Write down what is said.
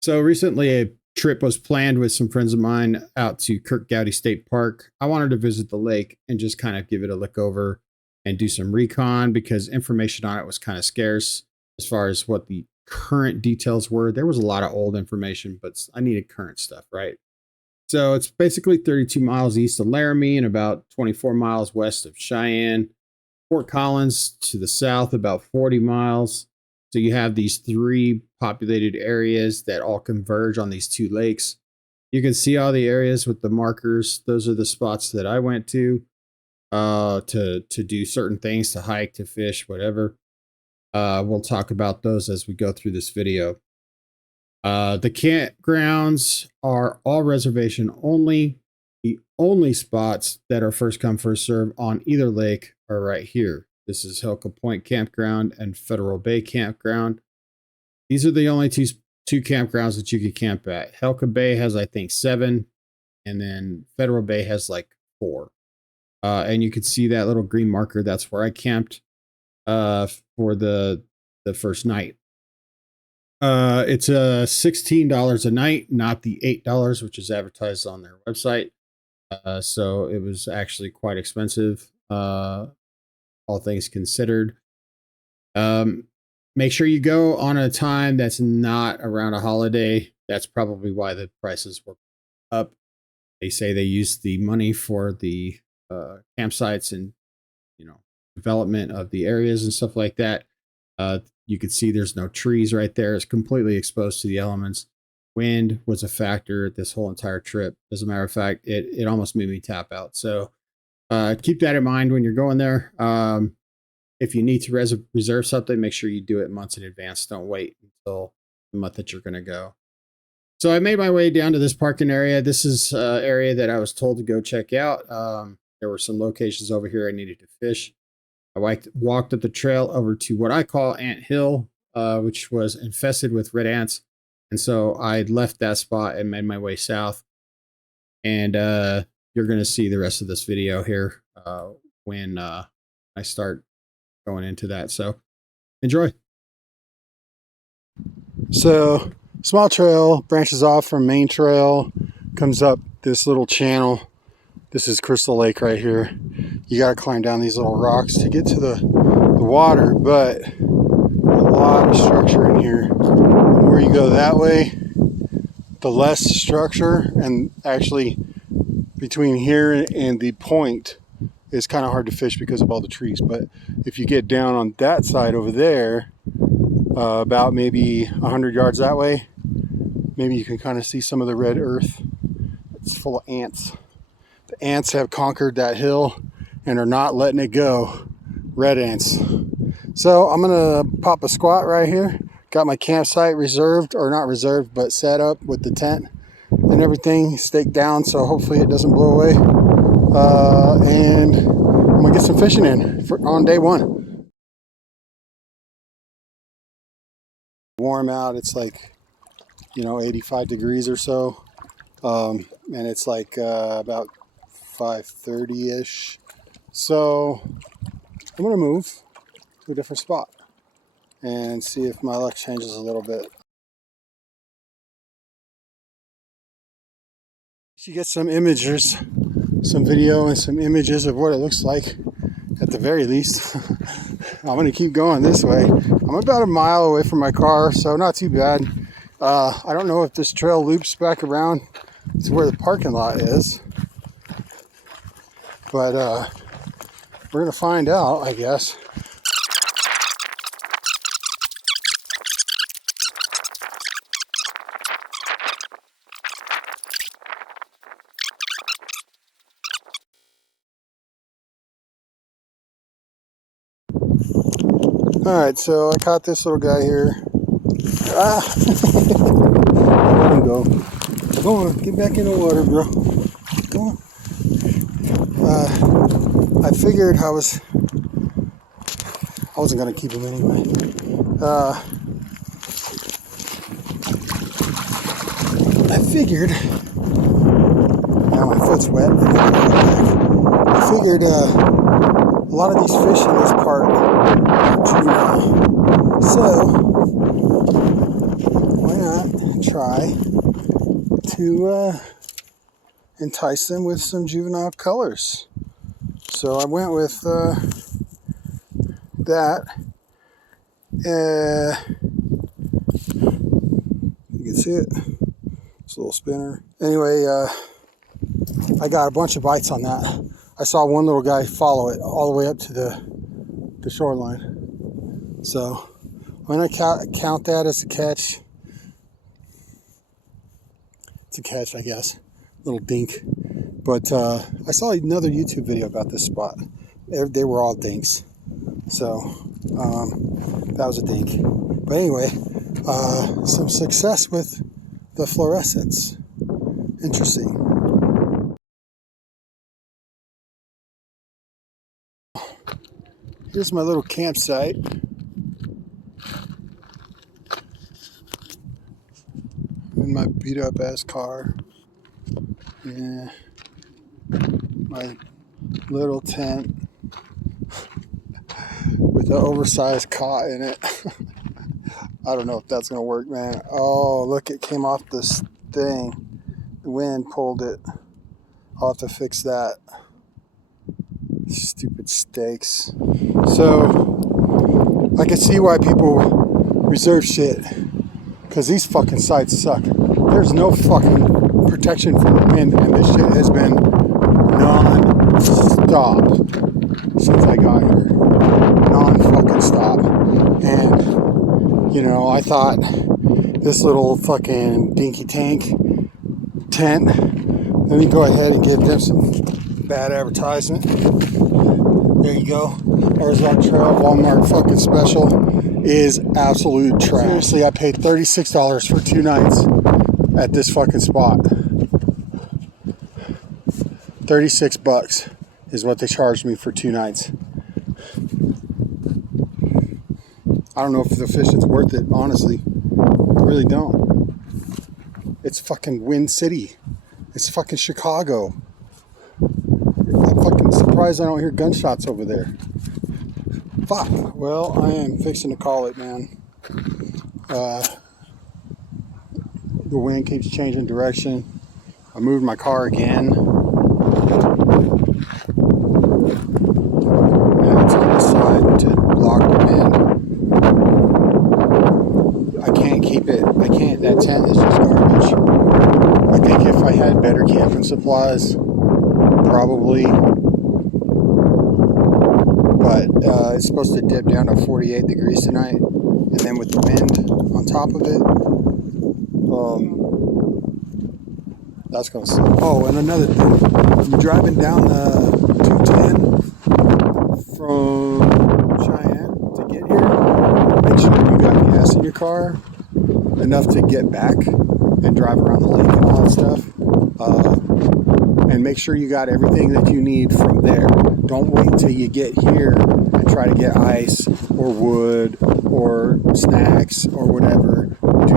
So recently, a trip was planned with some friends of mine out to Curt Gowdy State Park. I wanted to visit the lake and just kind of give it a look over and do some recon because information on it was kind of scarce as far as what the current details were. There was a lot of old information, but I needed current stuff, right? So it's basically 32 miles east of Laramie and about 24 miles west of Cheyenne. Fort Collins to the south, about 40 miles. So you have these three populated areas that all converge on these two lakes. You can see all the areas with the markers. Those are the spots that I went to do certain things, to hike, to fish, whatever. We'll talk about those as we go through this video. The campgrounds are all reservation only. The only spots that are first come, first serve on either lake are right here. This is Hilka Point Campground and Federal Bay Campground. These are the only two campgrounds that you can camp at. Hilka Bay has, I think, 7, and then Federal Bay has like 4. And you can see that little green marker. That's where I camped for the first night. It's $16 a night, not the $8, which is advertised on their website. So it was actually quite expensive, all things considered. Make sure you go on a time that's not around a holiday. That's probably why the prices were up. They say they use the money for the campsites and, development of the areas and stuff like that. You can see there's no trees right there. It's completely exposed to the elements. Wind was a factor this whole entire trip. As a matter of fact, it almost made me tap out. So keep that in mind when you're going there. If you need to reserve something, make sure you do it months in advance. Don't wait until the month that you're going to go. So I made my way down to this parking area. This is an area that I was told to go check out. There were some locations over here I needed to fish. I walked up the trail over to what I call Ant Hill, which was infested with red ants. And so I left that spot and made my way south. And you're going to see the rest of this video here when I start going into that. So enjoy. So small trail branches off from main trail, comes up this little channel. This is Crystal Lake right here. You got to climb down these little rocks to get to the water, but a lot of structure in here. The more you go that way, the less structure, and actually between here and the point it's kind of hard to fish because of all the trees. But if you get down on that side over there, about maybe 100 yards that way, maybe you can kind of see some of the red earth. It's full of ants. The ants have conquered that hill and are not letting it go. Red ants. So I'm gonna pop a squat right here. Got my campsite reserved, or not reserved, but set up with the tent and everything staked down, so hopefully it doesn't blow away. And I'm gonna get some fishing in on day one. Warm out, it's like 85 degrees or so, and it's like about 5:30ish. So I'm gonna move to a different spot and see if my luck changes a little bit. You get some images, some video and some images of what it looks like at the very least. I'm gonna keep going this way. I'm about a mile away from my car, so not too bad. I don't know if this trail loops back around to where the parking lot is, but we're gonna find out, I guess. Alright, so I caught this little guy here. Let him go. Go on, get back in the water, bro. Go on. I figured I wasn't gonna keep him anyway. I figured, now my foot's wet. I figured a lot of these fish in this park are juvenile. So, why not try to entice them with some juvenile colors. So I went with that. You can see it. It's a little spinner. Anyway, I got a bunch of bites on that. I saw one little guy follow it all the way up to the shoreline. So I'm going to count that as a catch. It's a catch, I guess. Little dink. But I saw another YouTube video about this spot. They were all dinks. So that was a dink. But anyway, some success with the fluorescence. Interesting. Here's my little campsite. In my beat up ass car. Yeah. My little tent with the oversized cot in it. I don't know if that's gonna work, man. Oh, look, it came off this thing. The wind pulled it. I'll have to fix that. Stupid stakes. So I can see why people reserve shit, because these fucking sites suck. There's no fucking protection from the wind, and this shit has been non-stop since I got here. Non-fucking stop. And, you know, I thought this little fucking dinky tank tent, let me go ahead and give them some bad advertisement. There you go. Horizontal Trail Walmart fucking special is absolute trash. Seriously, I paid $36 for 2 nights at this fucking spot. $36 is what they charged me for 2 nights. I don't know if the fishing's worth it, honestly. I really don't. It's fucking Wind City. It's fucking Chicago. I'm fucking surprised I don't hear gunshots over there. Fuck. Well, I am fixing to call it, man. The wind keeps changing direction. I moved my car again. Now it's on the side to block the wind. I can't keep it. I can't. That tent is just garbage. I think if I had better camping supplies, probably. But it's supposed to dip down to 48 degrees tonight, and then with the wind on top of it, that's gonna suck. Oh, and another thing, I'm driving down the 210 from Cheyenne to get here. Make sure you got gas in your car, enough to get back and drive around the lake and all that stuff. And make sure you got everything that you need from there. Don't wait till you get here and try to get ice or wood or snacks or whatever. Do